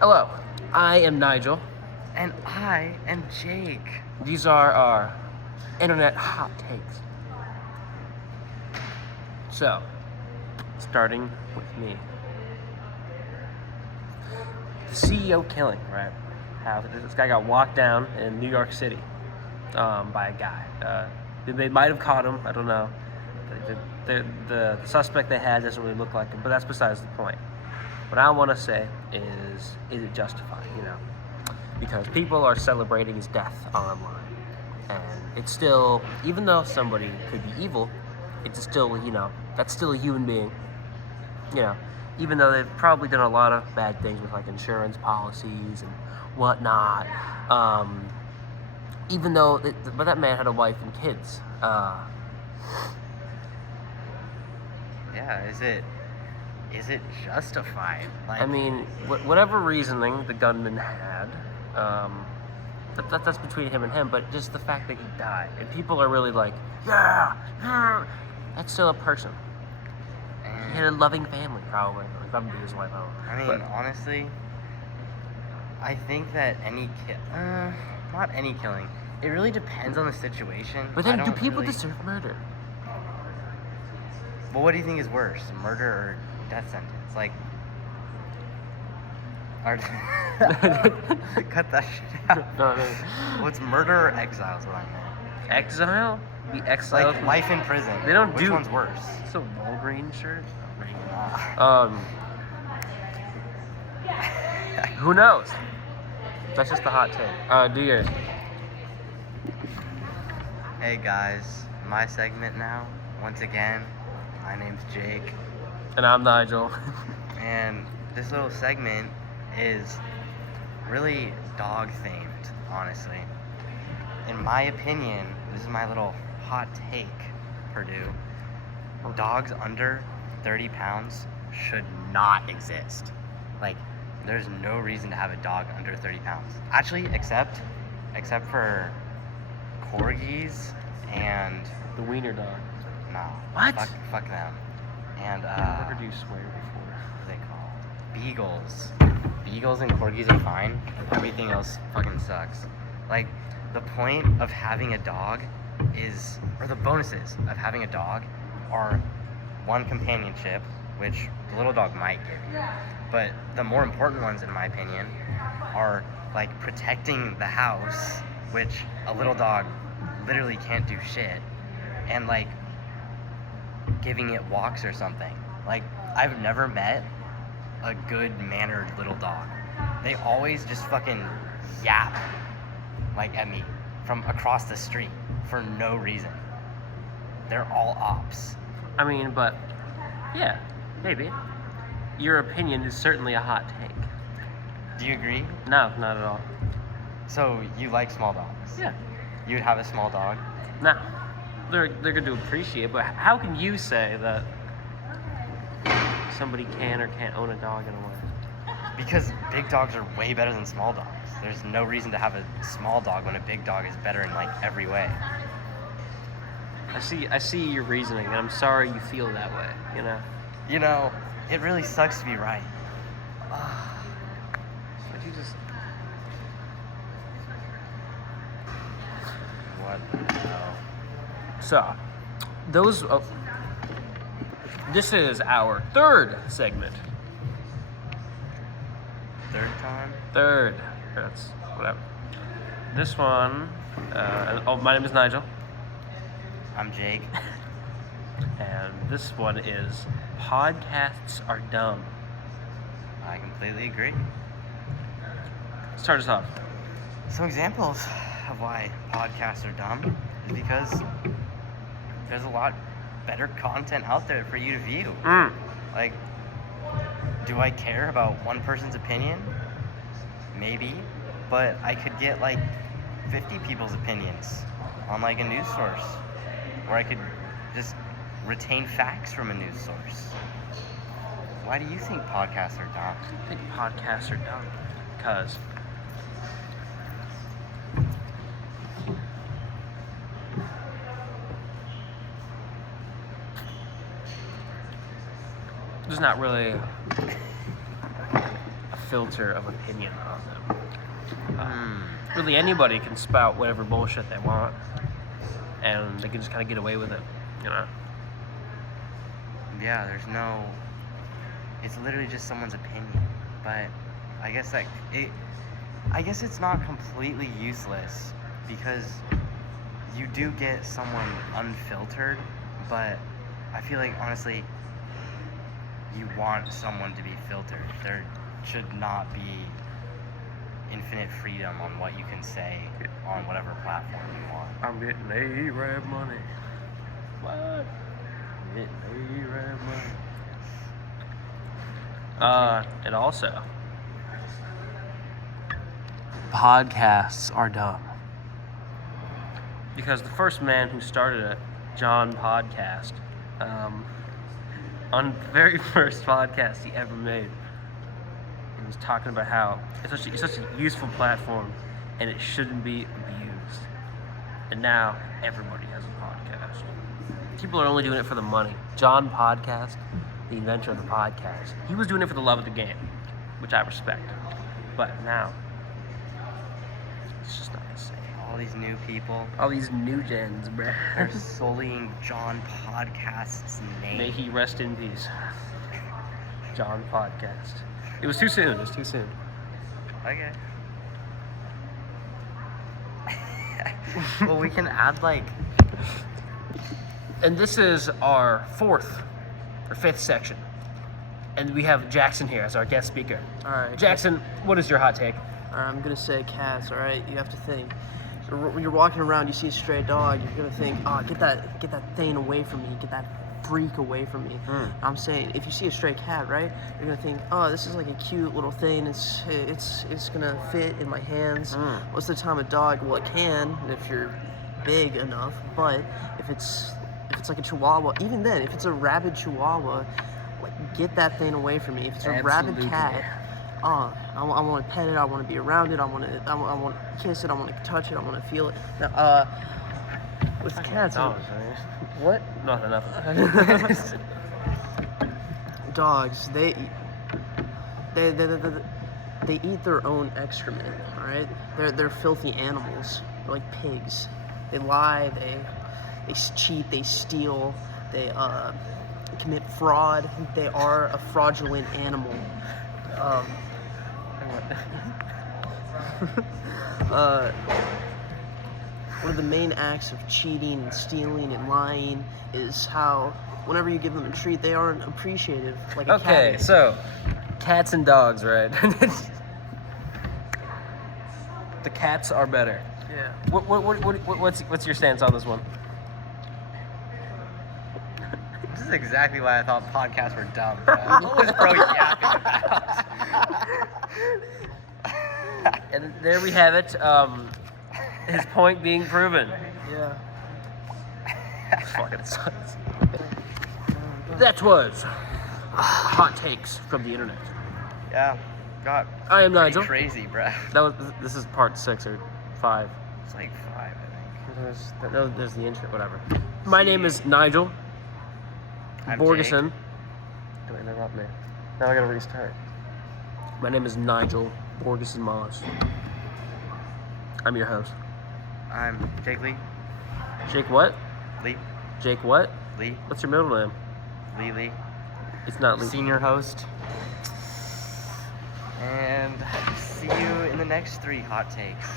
Hello, I am Nigel. And I am Jake. These are our internet hot takes. So, starting with me. The CEO killing, right? How this guy got walked down in New York City by a guy. They might have caught him, I don't know. The suspect they had doesn't really look like him, but that's besides the point. What I want to say is it justified, Because people are celebrating his death online. And it's still, even though somebody could be evil, it's still, that's still a human being. Even though they've probably done a lot of bad things with like insurance policies and whatnot. Even though, but that man had a wife and kids. Yeah, is it justified? I mean, whatever reasoning the gunman had, that's between him and him, but just the fact that he died. And people are really like, yeah, that's still a person. He had a loving family, probably. Like, that would be his wife. Honestly, I think that not any killing. It really depends on the situation. But then, do people deserve murder? Well, what do you think is worse, murder or death sentence? Like, cut that shit out. No. What's murder or exile is what I meant. Exile? Be exiled? Like life in prison. They don't Which one's worse? It's a Walgreens shirt. Who knows? That's just the hot take. Do yours. Hey guys, my segment now. Once again, my name's Jake. And I'm Nigel. And this little segment is really dog themed, honestly. In my opinion, this is my little hot take, Purdue. Dogs under 30 pounds should not exist. Like, there's no reason to have a dog under 30 pounds. Actually, except for corgis and The wiener dog. no. What? Fuck them. And Never do swear before. what are they called? Beagles. Beagles and corgis are fine. Everything else fucking sucks. Like, the point of having a dog is, or the bonuses of having a dog are one, companionship, which the little dog might give you. But the more important ones, in my opinion, are like protecting the house, which a little dog literally can't do shit, and like giving it walks or something. Like, I've never met a good-mannered little dog. They always just fucking yap like at me from across the street for no reason. They're all ops. I mean, but yeah, maybe. Your opinion is certainly a hot take. Do you agree? No, not at all. So you like small dogs? Yeah. You would have a small dog? No. They're going to appreciate, but how can you say that somebody can or can't own a dog in a way? Because big dogs are way better than small dogs. There's no reason to have a small dog when a big dog is better in like every way. I see your reasoning, and I'm sorry you feel that way, You know, it really sucks to be right. But you just... What the hell? So, this is our third segment. Third time? Third. That's whatever. This one, my name is Nigel. I'm Jake. And this one is podcasts are dumb. I completely agree. Start us off. Some examples of why podcasts are dumb is because there's a lot better content out there for you to view. Like, do I care about one person's opinion? Maybe, but I could get like 50 people's opinions on like a news source, or I could just retain facts from a news source. Why do you think podcasts are dumb? I think podcasts are dumb because there's not really a filter of opinion on them. Really, anybody can spout whatever bullshit they want, and they can just kind of get away with it, you know? Yeah, there's no. It's literally just someone's opinion, but I guess I guess it's not completely useless because you do get someone unfiltered, but I feel like honestly, you want someone to be filtered. There should not be infinite freedom on what you can say on whatever platform you want. I'm getting A-Rab money. What? Getting A-Rab money. And also, podcasts are dumb. Because the first man who started it, John Podcast, on the very first podcast he ever made, he was talking about how it's such a useful platform and it shouldn't be abused. And now everybody has a podcast. People are only doing it for the money. John Podcast, the inventor of the podcast, he was doing it for the love of the game, which I respect. But now, it's just not the same. All these new people, All these new gens, bruh. they're sullying John Podcast's name. May he rest in peace. John Podcast. It was too soon. It was too soon. Okay. Well, we can add like. And this is our fifth section. And we have Jackson here as our guest speaker. All right, Jackson, what is your hot take? All right, I'm gonna say cats. All right, you have to think. So when you're walking around, you see a stray dog. You're gonna think, oh, get that thing away from me. Get that freak away from me. I'm saying, if you see a stray cat, right, you're gonna think, oh, this is like a cute little thing. It's gonna fit in my hands. Most of the time, a dog, well, it can if you're big enough. But if it's like a Chihuahua, even then, if it's a rabid Chihuahua, like get that thing away from me. If it's a rabid Absolutely. cat. I want to pet it. I want to be around it. I want to kiss it. I want to touch it. I want to feel it. Now, with cats, what? Not enough. Dogs, they eat their own excrement. All right, they're filthy animals. They're like pigs. They lie. They cheat. They steal. They commit fraud. They are a fraudulent animal. One of the main acts of cheating and stealing and lying is how whenever you give them a treat, they aren't appreciative like a cat Okay, is. so cats and dogs, right? The cats are better. Yeah. What's your stance on this one? This is exactly why I thought podcasts were dumb, bro. What was bro yapping about? And there we have it. His point being proven. Yeah. Fucking sucks. That was hot takes from the internet. Yeah, got I am pretty Nigel. crazy, bro. This is part 6 or 5. It's like 5, I think. There's the intro, whatever. My name is Nigel I'm Borgeson. Don't interrupt me. Now I gotta restart. My name is Nigel Borgeson Moss. I'm your host. I'm Jake Lee. Jake what? Lee. Jake what? Lee. What's your middle name? Lee. It's not Lee. Senior host. And see you in the next 3 hot takes.